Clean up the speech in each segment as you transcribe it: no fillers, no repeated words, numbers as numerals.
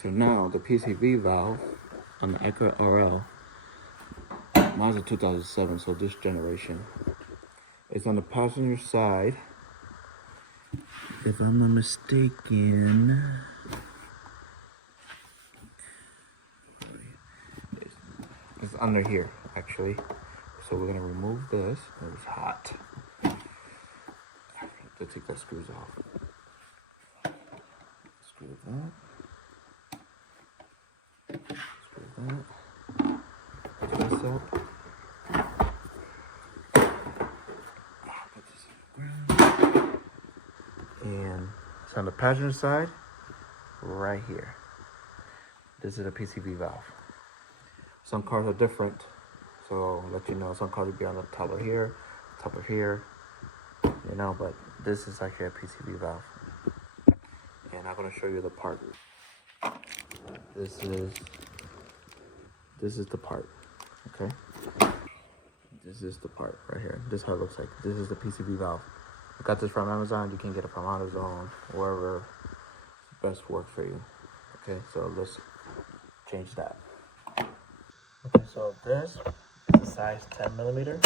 so now the PCV valve on the Acura RL, mine's a 2007, so this generation, is on the passenger side. If I'm not mistaken, it's under here actually. So we're gonna remove this. It's hot. To take the screws off. Screw that. Screw that. Put this up. Put this on the ground. And it's on the passenger side, right here. This is a PCV valve. Some cars are different, so I'll let you know. Some cars will be on the top of here, you know, but this is actually a PCV valve. And I'm gonna show you the part. This is the part, okay? This is the part right here. This is how it looks like. This is the PCV valve. I got this from Amazon. You can get it from Amazon, wherever best work for you. Okay, so let's change that. Okay, so this is a size 10 millimeter.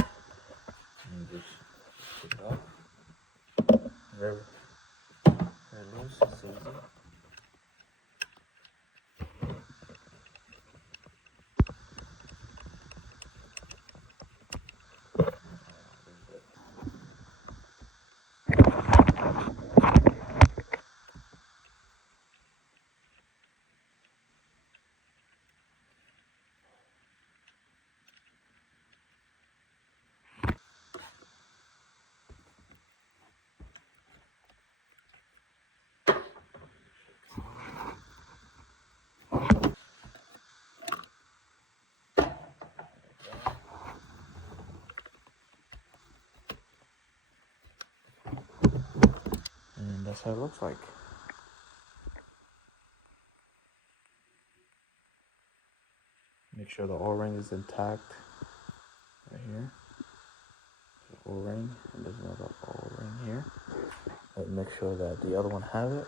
And just pick it up. Very loose, it's easy. And that's how it looks like. Make sure the O-ring is intact right here. The O-ring, and there's another O-ring here. And make sure that the other one has it.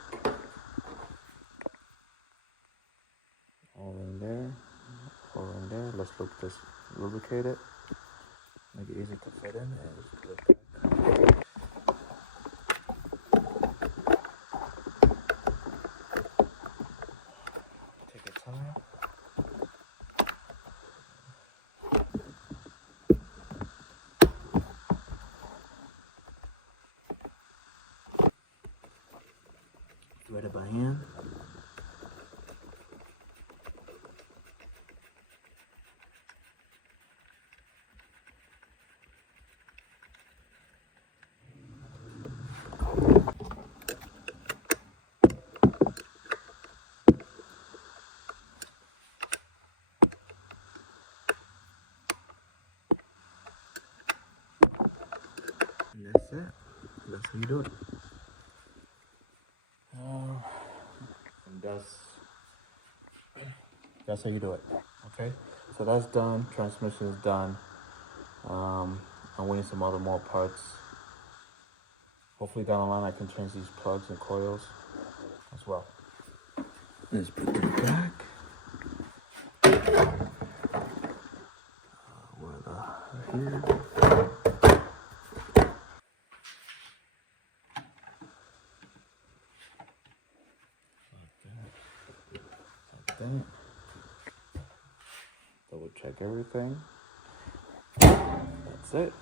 O-ring there, O-ring there. Let's just lubricate it. Make it easy to fit in, and just put it back. Take your time. Thread it by hand. And that's it. That's how you do it. And that's how you do it. Okay, so that's done. Transmission is done. I'm waiting some more parts. Hopefully down the line I can change these plugs and coils as well. Let's put them back. Here. Like that. Double check everything. That's it.